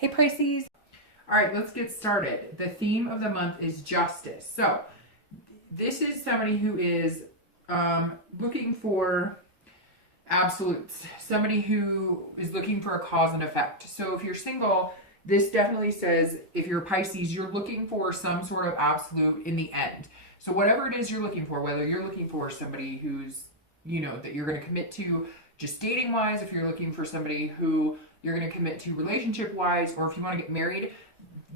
Hey Pisces. All right, let's get started. The theme of the month is justice. So this is somebody who is looking for absolutes, somebody who is looking for a cause and effect. So if you're single, this definitely says if you're Pisces, you're looking for some sort of absolute in the end. So whatever it is you're looking for, whether you're looking for somebody who's, that you're going to commit to just dating wise, if you're looking for somebody who you're going to commit to relationship wise, or if you want to get married,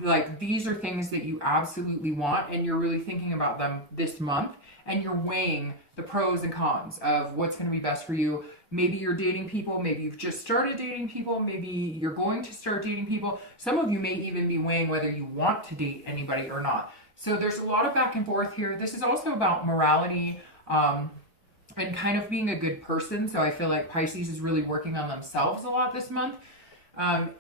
like these are things that you absolutely want and you're really thinking about them this month and you're weighing the pros and cons of what's going to be best for you. Maybe you're dating people, maybe you've just started dating people, maybe you're going to start dating people. Some of you may even be weighing whether you want to date anybody or not. So there's a lot of back and forth here. This is also about morality and kind of being a good person. So I feel like Pisces is really working on themselves a lot this month.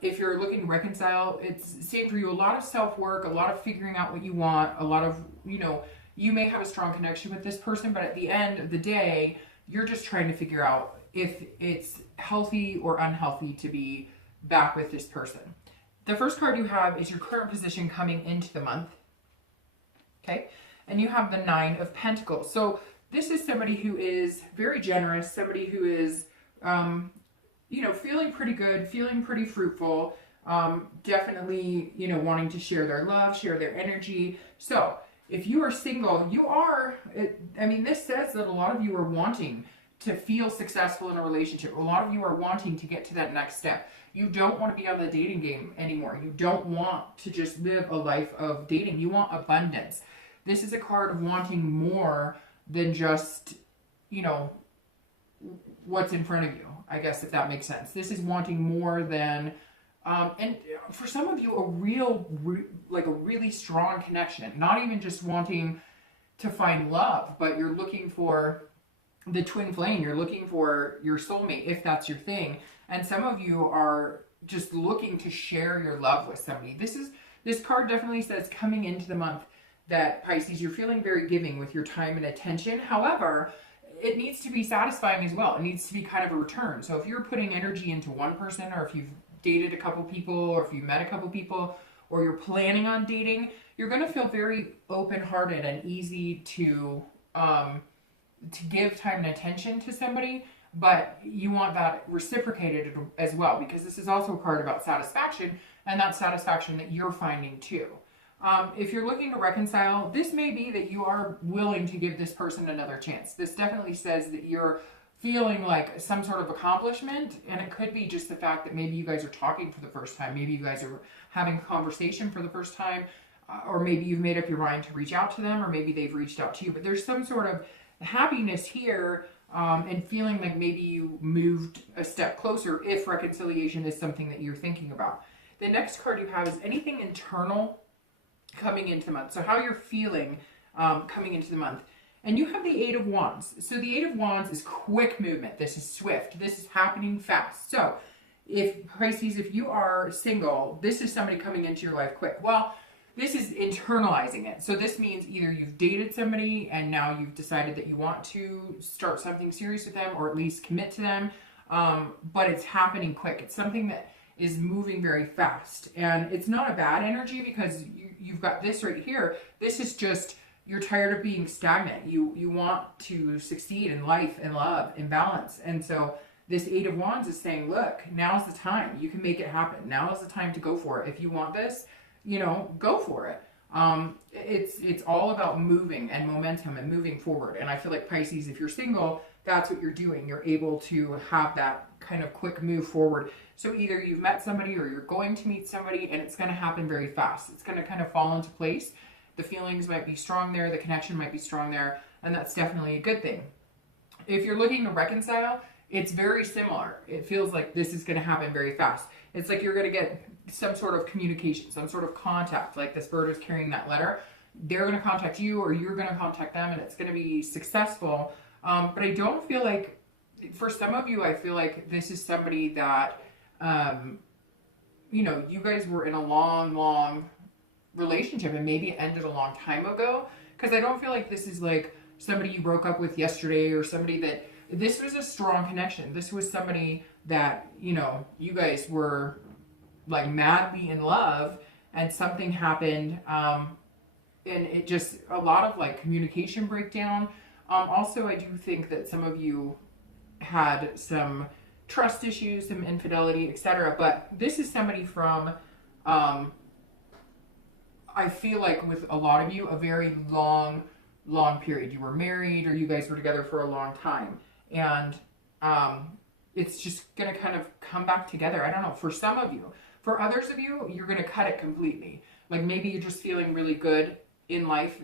If you're looking to reconcile, it's same for you. A lot of self-work, a lot of figuring out what you want, a lot of, you may have a strong connection with this person, but at the end of the day, you're just trying to figure out if it's healthy or unhealthy to be back with this person. The first card you have is your current position coming into the month. Okay. And you have the Nine of Pentacles. So this is somebody who is very generous, somebody who is, feeling pretty good, feeling pretty fruitful, definitely, wanting to share their love, share their energy. So if you are single, this says that a lot of you are wanting to feel successful in a relationship. A lot of you are wanting to get to that next step. You don't want to be on the dating game anymore. You don't want to just live a life of dating. You want abundance. This is a card of wanting more than just, what's in front of you, I guess, if that makes sense. This is wanting more than, and for some of you, a really strong connection, not even just wanting to find love, but you're looking for the twin flame. You're looking for your soulmate, if that's your thing. And some of you are just looking to share your love with somebody. This card definitely says coming into the month that Pisces, you're feeling very giving with your time and attention. However, it needs to be satisfying as well. It needs to be kind of a return. So if you're putting energy into one person, or if you've dated a couple people, or if you met a couple people, or you're planning on dating, you're going to feel very open-hearted and easy to give time and attention to somebody, but you want that reciprocated as well, because this is also a card about satisfaction, and that satisfaction that you're finding too. If you're looking to reconcile, this may be that you are willing to give this person another chance. This definitely says that you're feeling like some sort of accomplishment, and it could be just the fact that maybe you guys are talking for the first time. Maybe you guys are having a conversation for the first time, or maybe you've made up your mind to reach out to them, or maybe they've reached out to you. But there's some sort of happiness here, and feeling like maybe you moved a step closer if reconciliation is something that you're thinking about. The next card you have is anything internal coming into the month. So how you're feeling coming into the month. And you have the Eight of Wands. So the Eight of Wands is quick movement. This is swift. This is happening fast. So if Pisces, if you are single, this is somebody coming into your life quick. Well, this is internalizing it. So this means either you've dated somebody and now you've decided that you want to start something serious with them, or at least commit to them. But it's happening quick. It's something that is moving very fast, and it's not a bad energy, because you've got this right here. This is just, you're tired of being stagnant. You want to succeed in life and love and balance. And so this Eight of Wands is saying, look, now's the time. You can make it happen. Now is the time to go for it. If you want this, go for it. It's all about moving and momentum and moving forward. And I feel like Pisces, if you're single, that's what you're doing. You're able to have that kind of quick move forward. So either you've met somebody or you're going to meet somebody, and it's going to happen very fast. It's going to kind of fall into place. The feelings might be strong there. The connection might be strong there. And that's definitely a good thing. If you're looking to reconcile, it's very similar. It feels like this is going to happen very fast. It's like you're going to get some sort of communication, some sort of contact, like this bird is carrying that letter. They're going to contact you, or you're going to contact them, and it's going to be successful. But I don't feel like, for some of you, I feel like this is somebody that, you guys were in a long relationship, and maybe it ended a long time ago. Because I don't feel like this is like somebody you broke up with yesterday, or somebody that, this was a strong connection. This was somebody that, you guys were like madly in love, and something happened, and it just, a lot of like communication breakdown. Also, I do think that some of you had some trust issues, some infidelity, etc. But this is somebody from, I feel like with a lot of you, a very long period. You were married, or you guys were together for a long time. And it's just going to kind of come back together. I don't know, for some of you. For others of you, you're going to cut it completely. Like maybe you're just feeling really good in life,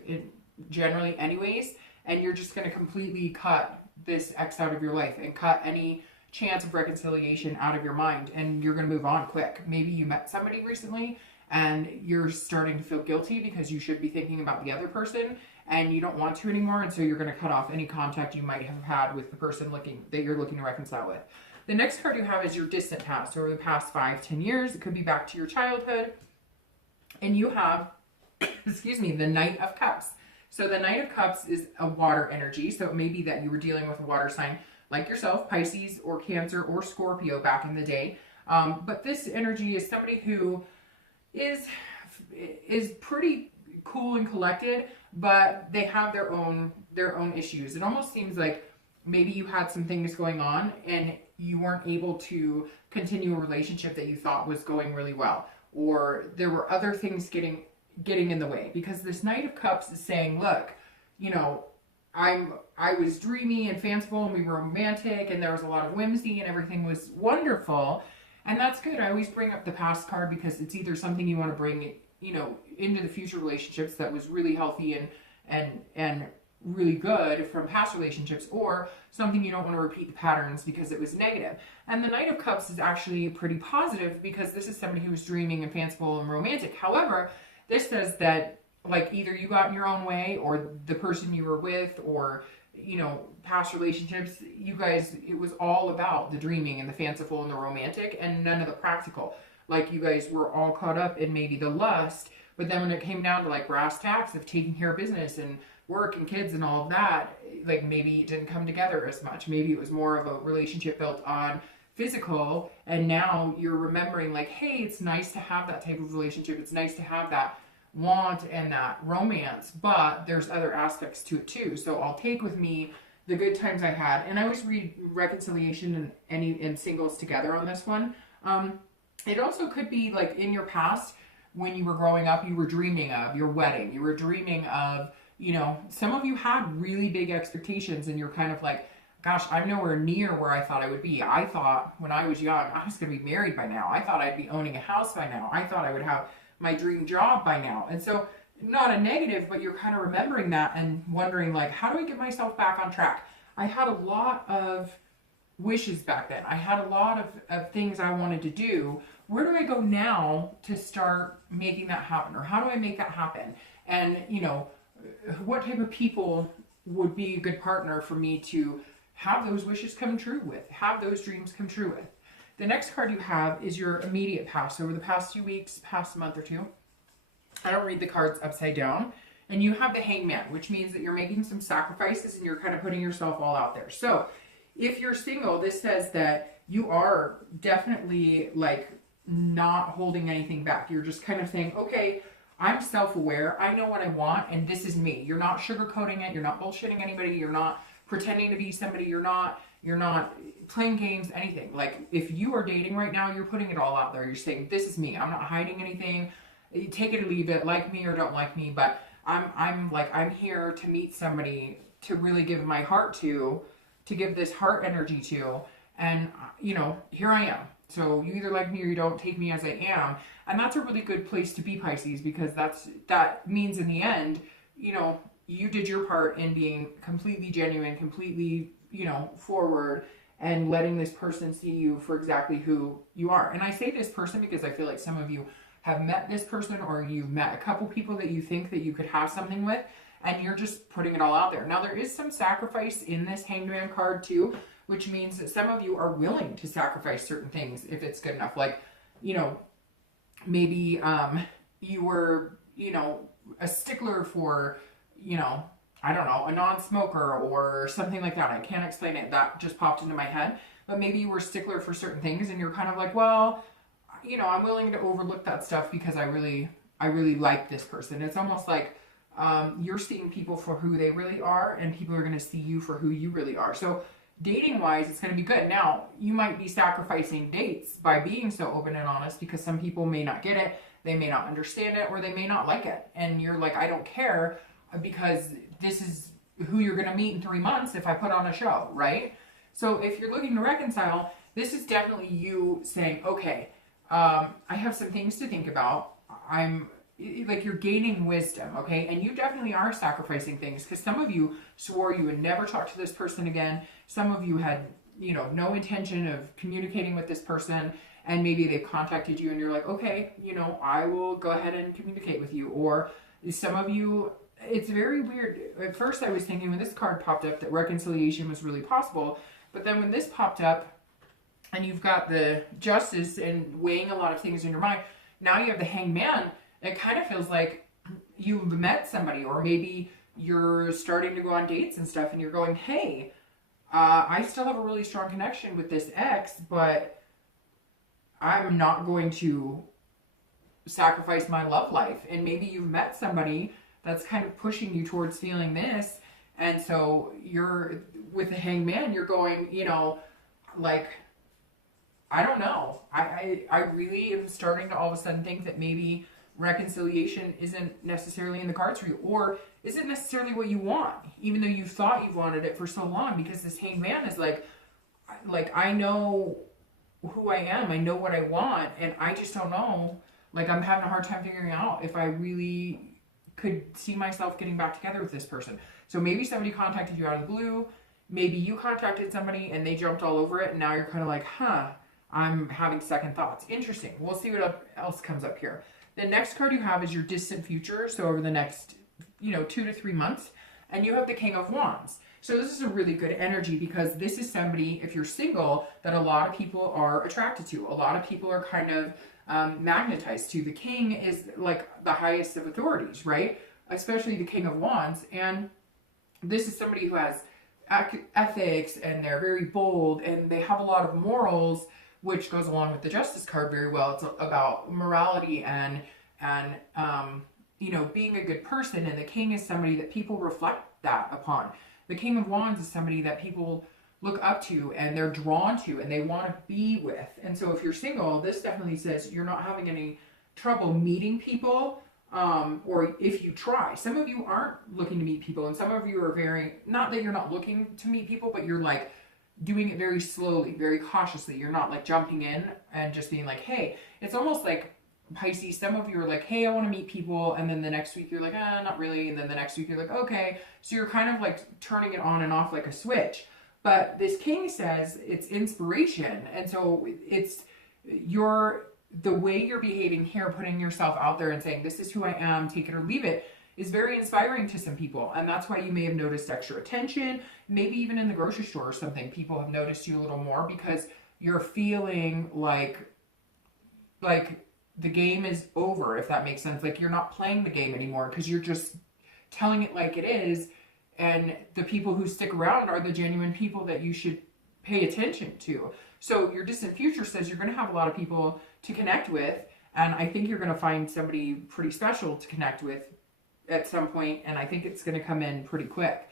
generally anyways, and you're just going to completely cut this ex out of your life and cut any chance of reconciliation out of your mind, and you're going to move on quick. Maybe you met somebody recently and you're starting to feel guilty because you should be thinking about the other person and you don't want to anymore, and so you're going to cut off any contact you might have had with the person that you're looking to reconcile with. The next card you have is your distant past, over the past 5-10 years. It could be back to your childhood. And you have, excuse me, the Knight of Cups. So the Knight of Cups is a water energy. So it may be that you were dealing with a water sign like yourself, Pisces or Cancer or Scorpio back in the day. But this energy is somebody who is pretty cool and collected, but they have their own issues. It almost seems like maybe you had some things going on and you weren't able to continue a relationship that you thought was going really well, or there were other things getting in the way, because this Knight of Cups is saying, look, you know, I was dreamy and fanciful and we were romantic and there was a lot of whimsy and everything was wonderful, and that's good. I always bring up the past card because it's either something you want to bring, you know, into the future relationships that was really healthy and really good from past relationships, or something you don't want to repeat the patterns because it was negative. And the Knight of Cups is actually pretty positive because this is somebody who was dreaming and fanciful and romantic. However, this says that like either you got in your own way, or the person you were with, or, you know, past relationships, you guys, it was all about the dreaming and the fanciful and the romantic and none of the practical. Like you guys were all caught up in maybe the lust, but then when it came down to like brass tacks of taking care of business and work and kids and all of that, like maybe it didn't come together as much. Maybe it was more of a relationship built on physical, and now you're remembering like, hey, it's nice to have that type of relationship. It's nice to have that want and that romance, but there's other aspects to it too. So I'll take with me the good times I had, and I always read reconciliation and singles together on this one. It also could be like in your past, when you were growing up, you were dreaming of your wedding. You were dreaming of, you know, some of you had really big expectations and you're kind of like, gosh, I'm nowhere near where I thought I would be. I thought when I was young, I was going to be married by now. I thought I'd be owning a house by now. I thought I would have my dream job by now. And so not a negative, but you're kind of remembering that and wondering like, how do I get myself back on track? I had a lot of wishes back then. I had a lot of things I wanted to do. Where do I go now to start making that happen? Or how do I make that happen? And, you know, what type of people would be a good partner for me to have those wishes come true with, have those dreams come true with? The next card you have is your immediate past, over the past few weeks, past month or two. I don't read the cards upside down. And you have the Hangman, which means that you're making some sacrifices and you're kind of putting yourself all out there. So if you're single, this says that you are definitely like not holding anything back. You're just kind of saying, okay, I'm self-aware. I know what I want, and this is me. You're not sugarcoating it. You're not bullshitting anybody. You're not pretending to be somebody. You're not playing games, anything. Like if you are dating right now, you're putting it all out there. You're saying, this is me. I'm not hiding anything. You take it or leave it, like me or don't like me, but I'm here to meet somebody to really give my heart to give this heart energy to, and you know, here I am. So you either like me or you don't. Take me as I am. And that's a really good place to be, Pisces, because that means in the end, you know, you did your part in being completely genuine, completely, you know, forward, and letting this person see you for exactly who you are. And I say this person because I feel like some of you have met this person, or you've met a couple people that you think that you could have something with, and you're just putting it all out there. Now there is some sacrifice in this Hangman card too, which means that some of you are willing to sacrifice certain things if it's good enough. Like, you know, maybe you were, you know, a stickler for, you know, I don't know, a non-smoker or something like that. I can't explain it. That just popped into my head. But maybe you were a stickler for certain things and you're kind of like, well, you know, I'm willing to overlook that stuff because I really like this person. It's almost like you're seeing people for who they really are, and people are going to see you for who you really are. So dating wise, it's going to be good. Now, you might be sacrificing dates by being so open and honest, because some people may not get it, they may not understand it, or they may not like it. And you're like, I don't care, because this is who you're going to meet in 3 months if I put on a show, right? So if you're looking to reconcile, this is definitely you saying, okay, I have some things to think about. I'm like, you're gaining wisdom, okay? And you definitely are sacrificing things, because some of you swore you would never talk to this person again. Some of you had, you know, no intention of communicating with this person, and maybe they've contacted you and you're like, okay, you know, I will go ahead and communicate with you. Or some of you, it's very weird. At first I was thinking when this card popped up that reconciliation was really possible, but then when this popped up and you've got the Justice and weighing a lot of things in your mind, now you have the Hanged Man. It kind of feels like you've met somebody, or maybe you're starting to go on dates and stuff, and you're going, hey, I still have a really strong connection with this ex, but I'm not going to sacrifice my love life. And maybe you've met somebody that's kind of pushing you towards feeling this, and so you're with the Hanged Man, you're going, you know, like, I don't know. I really am starting to all of a sudden think that maybe reconciliation isn't necessarily in the cards for you, or isn't necessarily what you want, even though you thought you wanted it for so long, because this Hanged Man is like I know who I am, I know what I want, and I just don't know, like, I'm having a hard time figuring out if I really could see myself getting back together with this person. So maybe somebody contacted you out of the blue, maybe you contacted somebody and they jumped all over it, and now you're kind of like, huh, I'm having second thoughts. Interesting. We'll see what else comes up here. The next card you have is your distant future, so over the next, you know, 2 to 3 months, and you have the King of Wands. So this is a really good energy, because this is somebody, if you're single, that a lot of people are attracted to. A lot of people are kind of magnetized to. The King is like the highest of authorities, right? Especially the King of Wands. And this is somebody who has ethics, and they're very bold, and they have a lot of morals, which goes along with the Justice card very well. It's about morality and you know, being a good person. And the King is somebody that people reflect that upon. The King of Wands is somebody that people look up to, and they're drawn to, and they want to be with. And so if you're single, this definitely says you're not having any trouble meeting people, or if you try. Some of you aren't looking to meet people, and some of you are very, not that you're not looking to meet people, but you're like doing it very slowly, very cautiously. You're not like jumping in and just being like, hey. It's almost like Pisces, some of you are like, hey, I want to meet people, and then the next week you're like, not really, and then the next week you're like, okay. So you're kind of like turning it on and off like a switch. But this King says it's inspiration, and so it's the way you're behaving here, putting yourself out there and saying, this is who I am, take it or leave it, is very inspiring to some people. And that's why you may have noticed extra attention. Maybe even in the grocery store or something, people have noticed you a little more, because you're feeling like the game is over, if that makes sense. Like, you're not playing the game anymore, because you're just telling it like it is. And the people who stick around are the genuine people that you should pay attention to. So your distant future says you're going to have a lot of people to connect with. And I think you're going to find somebody pretty special to connect with at some point. And I think it's going to come in pretty quick.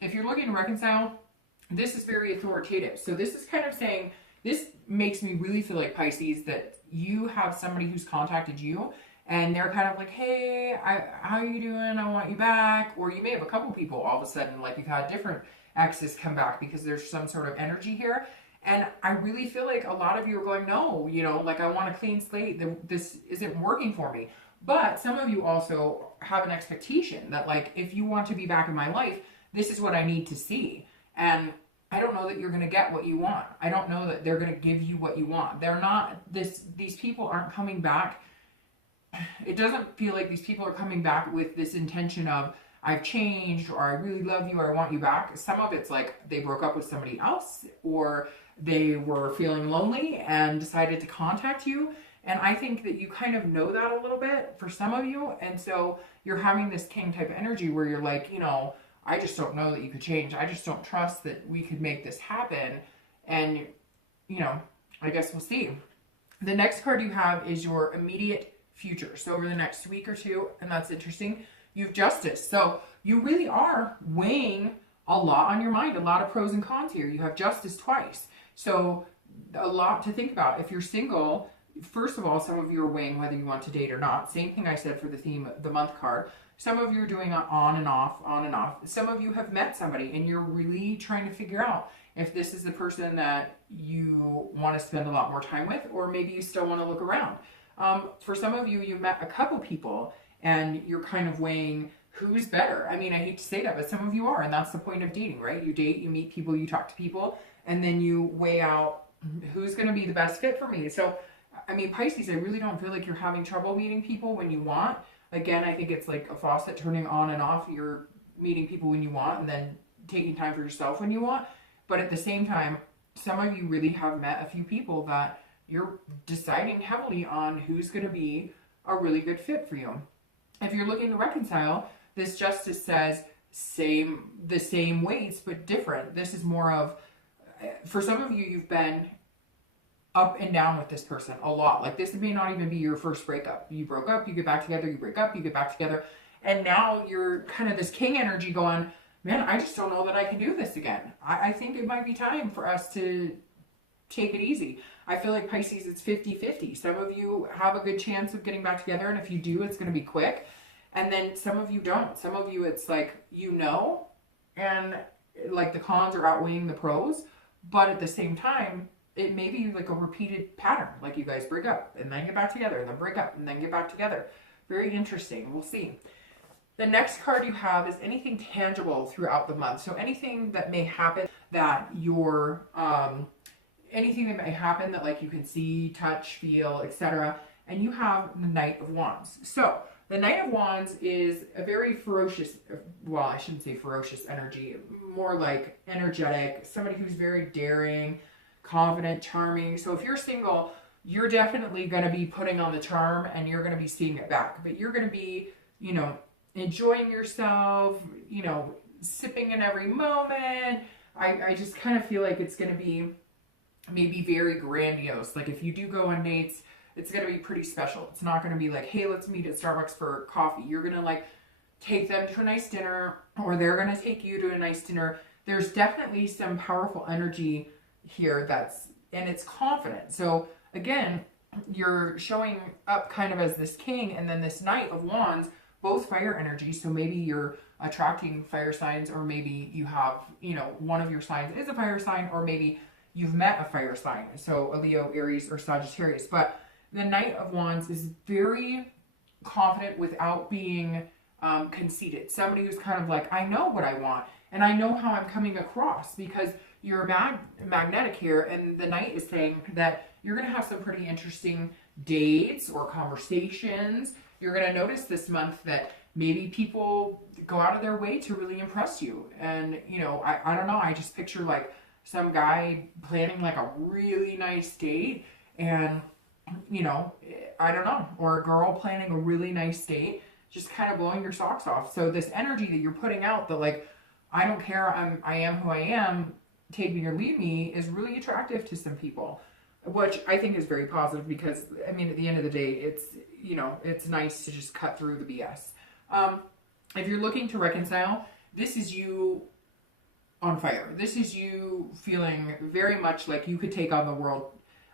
If you're looking to reconcile, this is very authoritative. So this is kind of saying, this makes me really feel like, Pisces, that you have somebody who's contacted you, and they're kind of like, hey, how are you doing? I want you back. Or you may have a couple people all of a sudden, like you've had different exes come back, because there's some sort of energy here. And I really feel like a lot of you are going, no, you know, like, I want a clean slate. This isn't working for me. But some of you also have an expectation that, like, if you want to be back in my life, this is what I need to see. And I don't know that you're going to get what you want. I don't know that they're going to give you what you want. They're not, these people aren't coming back. It doesn't feel like these people are coming back with this intention of, I've changed, or I really love you, or I want you back. Some of it's like they broke up with somebody else, or they were feeling lonely and decided to contact you. And I think that you kind of know that a little bit for some of you. And so you're having this King type energy where you're like, you know, I just don't know that you could change. I just don't trust that we could make this happen. And, you know, I guess we'll see. The next card you have is your immediate future. So over the next week or two, and that's interesting, you have Justice. So you really are weighing a lot on your mind, a lot of pros and cons here. You have Justice twice. So a lot to think about. If you're single, first of all, some of you are weighing whether you want to date or not. Same thing I said for the theme, the month card. Some of you are doing on and off, on and off. Some of you have met somebody and you're really trying to figure out if this is the person that you want to spend a lot more time with, or maybe you still want to look around. For some of you, you've met a couple people and you're kind of weighing who's better. I mean, I hate to say that, but some of you are, and that's the point of dating, right? You date, you meet people, you talk to people, and then you weigh out who's going to be the best fit for me. So, I mean, Pisces, I really don't feel like you're having trouble meeting people when you want. Again, I think it's like a faucet turning on and off. You're meeting people when you want and then taking time for yourself when you want. But at the same time, some of you really have met a few people that you're deciding heavily on who's going to be a really good fit for you. If you're looking to reconcile, this Justice says the same weights, but different. This is more of, for some of you, you've been up and down with this person a lot. Like this may not even be your first breakup. You broke up, you get back together, you break up, you get back together. And now you're kind of this king energy going, man, I just don't know that I can do this again. I think it might be time for us to take it easy. I feel like Pisces, it's 50-50. Some of you have a good chance of getting back together, and if you do, it's going to be quick. And then some of you don't. Some of you, it's like, and like the cons are outweighing the pros, but at the same time, it may be like a repeated pattern. Like you guys break up and then get back together, and then break up and then get back together. Very interesting. We'll see. The next card you have is anything tangible throughout the month. So anything that may happen that anything that may happen that like you can see, touch, feel, etc. And you have the Knight of Wands. So the Knight of Wands is a very ferocious, well, I shouldn't say ferocious energy, more like energetic, somebody who's very daring, confident, charming. So if you're single, you're definitely going to be putting on the charm and you're going to be seeing it back. But you're going to be, enjoying yourself, sipping in every moment. I just kind of feel like it's going to be maybe very grandiose. Like if you do go on dates, it's going to be pretty special. It's not going to be like, hey, let's meet at Starbucks for coffee. You're going to like take them to a nice dinner, or they're going to take you to a nice dinner. There's definitely some powerful energy here and it's confident. So again, you're showing up kind of as this king, and then this Knight of Wands, both fire energy. So maybe you're attracting fire signs, or maybe you have, one of your signs is a fire sign, or maybe you've met a fire sign. So a Leo, Aries, or Sagittarius. But the Knight of Wands is very confident without being conceited. Somebody who's kind of like, I know what I want and I know how I'm coming across, because you're magnetic here, and the Knight is saying that you're going to have some pretty interesting dates or conversations. You're going to notice this month that maybe people go out of their way to really impress you. And, I don't know, I just picture like some guy planning like a really nice date, and, I don't know, or a girl planning a really nice date, just kind of blowing your socks off. So this energy that you're putting out, that like, I don't care, I am who I am, take me or leave me, is really attractive to some people, which I think is very positive, because I mean, at the end of the day, it's nice to just cut through the BS. If you're looking to reconcile, this is you on fire. This is you feeling very much like you could take on the world.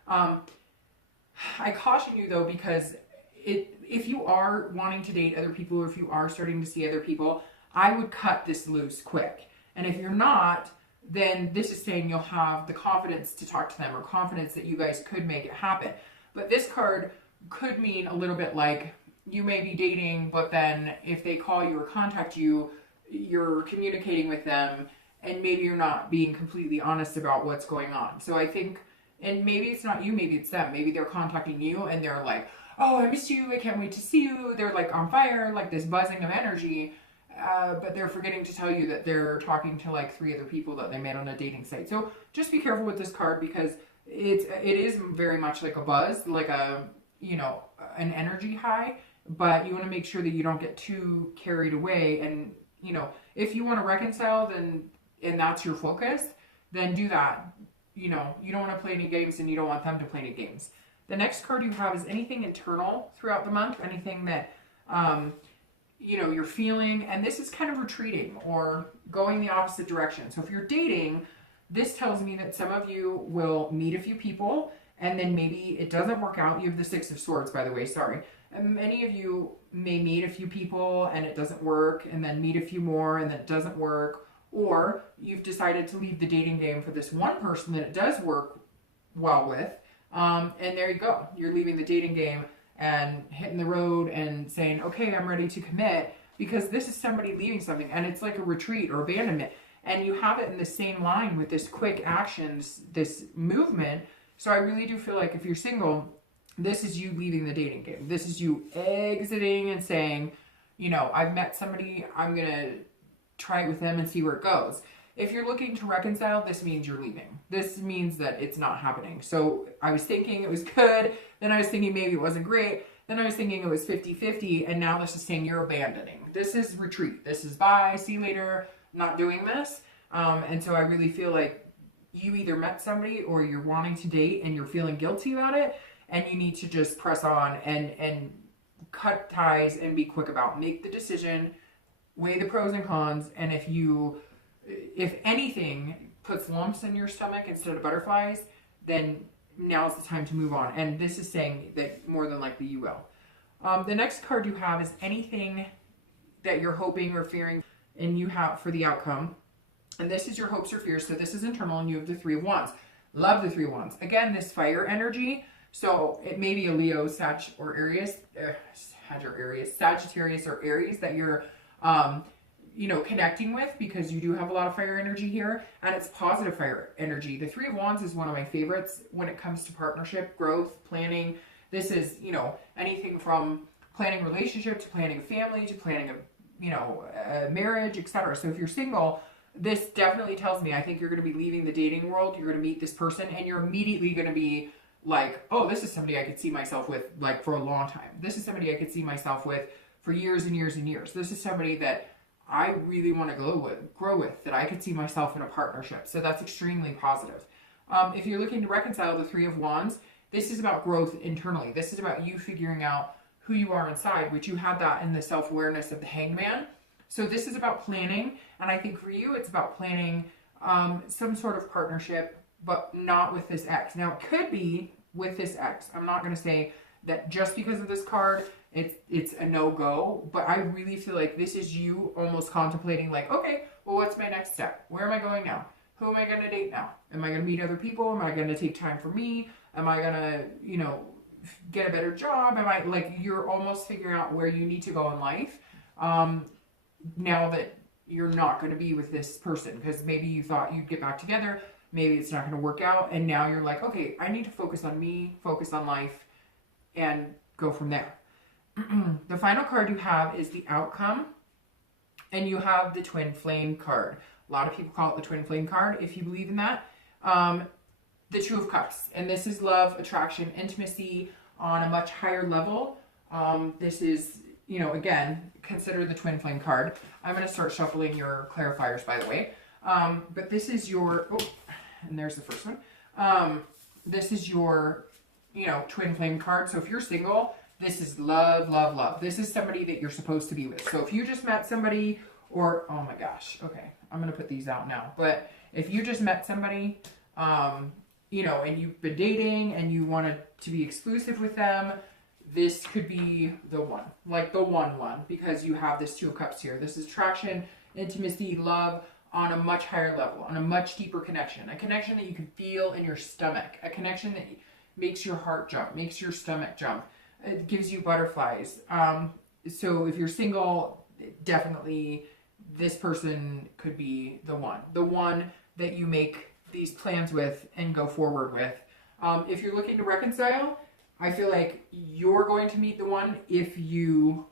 I caution you though, because if you are wanting to date other people, or if you are starting to see other people, I would cut this loose quick. And if you're not, then this is saying you'll have the confidence to talk to them, or confidence that you guys could make it happen. But this card could mean a little bit like you may be dating, but then if they call you or contact you, you're communicating with them, and maybe you're not being completely honest about what's going on. So I think, and maybe it's not you, maybe it's them. Maybe they're contacting you and they're like, oh, I miss you, I can't wait to see you. They're like on fire, like this buzzing of energy. But they're forgetting to tell you that they're talking to like 3 other people that they met on a dating site. So just be careful with this card, because it is very much like a buzz, like an energy high, but you want to make sure that you don't get too carried away. And, if you want to reconcile, and that's your focus, then do that. You don't want to play any games, and you don't want them to play any games. The next card you have is anything internal throughout the month, anything that, you know, you're feeling, and this is kind of retreating or going the opposite direction. So if you're dating, this tells me that some of you will meet a few people and then maybe it doesn't work out. You have the Six of Swords, by the way, sorry. And many of you may meet a few people and it doesn't work, and then meet a few more and then it doesn't work. Or you've decided to leave the dating game for this one person that it does work well with. And there you go. You're leaving the dating game and hitting the road and saying, okay, I'm ready to commit, because this is somebody leaving something and it's like a retreat or abandonment. And you have it in the same line with this quick actions, this movement. So I really do feel like if you're single, this is you leaving the dating game. This is you exiting and saying, you know, I've met somebody, I'm going to try it with them and see where it goes. If you're looking to reconcile, this means you're leaving. This means that it's not happening. So I was thinking it was good. Then I was thinking maybe it wasn't great. Then I was thinking it was 50-50. And now this is saying you're abandoning. This is retreat. This is bye, see you later, not doing this. And so I really feel like you either met somebody or you're wanting to date and you're feeling guilty about it. And you need to just press on and cut ties and be quick about it. Make the decision, weigh the pros and cons. And if anything puts lumps in your stomach instead of butterflies, then now's the time to move on. And this is saying that more than likely you will. The next card you have is anything that you're hoping or fearing and you have for the outcome. And this is your hopes or fears. So this is internal and you have the Three of Wands. Love the Three of Wands. Again, this fire energy. So it may be a Leo, Sag, or Aries, Sagittarius or Aries that you're, you know, connecting with, because you do have a lot of fire energy here, and it's positive fire energy. The Three of Wands is one of my favorites when it comes to partnership, growth, planning. This is, you know, anything from planning relationships, planning a family, to planning a, you know, a marriage, etc. So if you're single, this definitely tells me I think you're going to be leaving the dating world. You're going to meet this person and you're immediately going to be like, oh, this is somebody I could see myself with like for a long time. This is somebody I could see myself with for years and years and years. This is somebody that I really want to grow with, that I could see myself in a partnership. So that's extremely positive. If you're looking to reconcile the Three of Wands, this is about growth internally. This is about you figuring out who you are inside, which you had that in the self-awareness of the Hanged Man. So this is about planning. And I think for you, it's about planning some sort of partnership, but not with this ex. Now, it could be with this ex. I'm not going to say that just because of this card, it's a no-go, but I really feel like this is you almost contemplating like, okay, well, what's my next step? Where am I going now? Who am I going to date now? Am I going to meet other people? Am I going to take time for me? Am I going to, you know, get a better job? Am I, like, you're almost figuring out where you need to go in life now that you're not going to be with this person, because maybe you thought you'd get back together. Maybe it's not going to work out. And now you're like, okay, I need to focus on me, focus on life, and go from there. The final card you have is the outcome. And you have the Twin Flame card. A lot of people call it the Twin Flame card, if you believe in that. The Two of Cups. And this is love, attraction, intimacy on a much higher level. This is, you know, again, consider the Twin Flame card. I'm going to start shuffling your clarifiers, by the way. But this is your... Oh, and there's the first one. This is your, you know, Twin Flame card. So if you're single, this is love, love, love. This is somebody that you're supposed to be with. So if you just met somebody, or, oh my gosh, okay, I'm going to put these out now. But if you just met somebody, you know, and you've been dating and you wanted to be exclusive with them, this could be the one, like the one, because you have this Two of Cups here. This is attraction, intimacy, love, on a much higher level, on a much deeper connection, a connection that you can feel in your stomach, a connection that makes your heart jump, makes your stomach jump. It gives you butterflies. So if you're single, definitely this person could be the one that you make these plans with and go forward with. If you're looking to reconcile, I feel like you're going to meet the one if you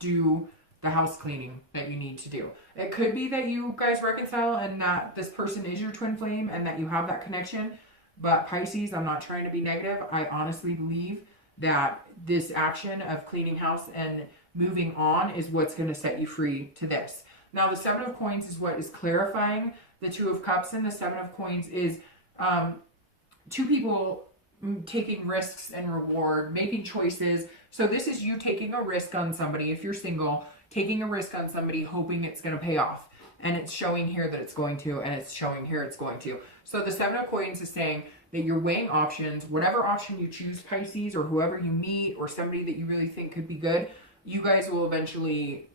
do the house cleaning that you need to do. It could be that you guys reconcile and that this person is your twin flame and that you have that connection. But Pisces, I'm not trying to be negative. I honestly believe that this action of cleaning house and moving on is what's going to set you free to this. Now, the Seven of Coins is what is clarifying the Two of Cups, and the Seven of Coins is two people taking risks and reward, making choices. So this is you taking a risk on somebody, if you're single, taking a risk on somebody, hoping it's going to pay off. And it's showing here that it's going to, and it's showing here it's going to. So the Seven of Coins is saying that you're weighing options. Whatever option you choose, Pisces, or whoever you meet, or somebody that you really think could be good, you guys will eventually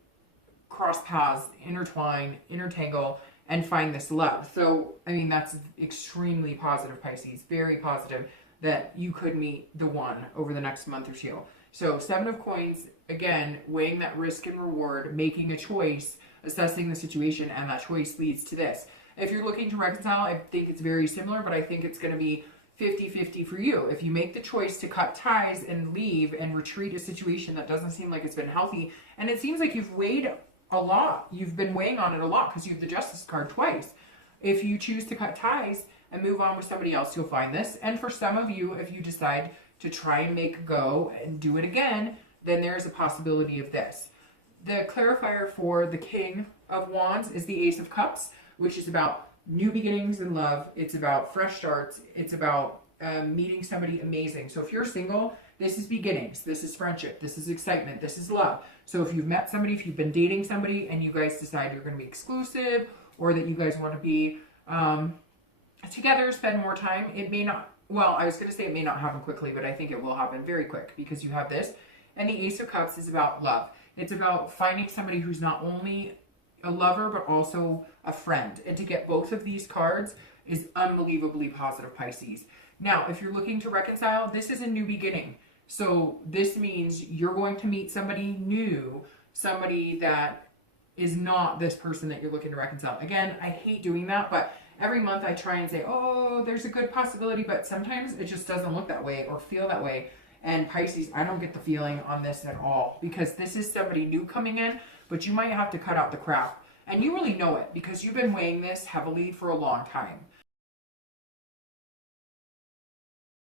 cross paths, intertwine, intertangle, and find this love. So, I mean, that's extremely positive, Pisces. Very positive that you could meet the one over the next month or two. So, Seven of Coins, again, weighing that risk and reward, making a choice, assessing the situation, and that choice leads to this. If you're looking to reconcile, I think it's very similar, but I think it's going to be 50-50 for you. If you make the choice to cut ties and leave and retreat a situation that doesn't seem like it's been healthy, and it seems like you've weighed a lot, you've been weighing on it a lot because you have the Justice card twice. If you choose to cut ties and move on with somebody else, you'll find this. And for some of you, if you decide to try and make a go and do it again, then there's a possibility of this. The clarifier for the King of Wands is the Ace of Cups, which is about new beginnings in love. It's about fresh starts. It's about meeting somebody amazing. So if you're single, this is beginnings. This is friendship. This is excitement. This is love. So if you've met somebody, if you've been dating somebody and you guys decide you're going to be exclusive, or that you guys want to be together, spend more time, it may not, well, I was going to say it may not happen quickly, but I think it will happen very quick because you have this. And the Ace of Cups is about love. It's about finding somebody who's not only a lover, but also a friend. And to get both of these cards is unbelievably positive, Pisces. Now, if you're looking to reconcile, this is a new beginning. So this means you're going to meet somebody new, somebody that is not this person that you're looking to reconcile. Again, I hate doing that, but every month I try and say, oh, there's a good possibility, but sometimes it just doesn't look that way or feel that way. And Pisces, I don't get the feeling on this at all, because this is somebody new coming in, but you might have to cut out the crap. And you really know it because you've been weighing this heavily for a long time.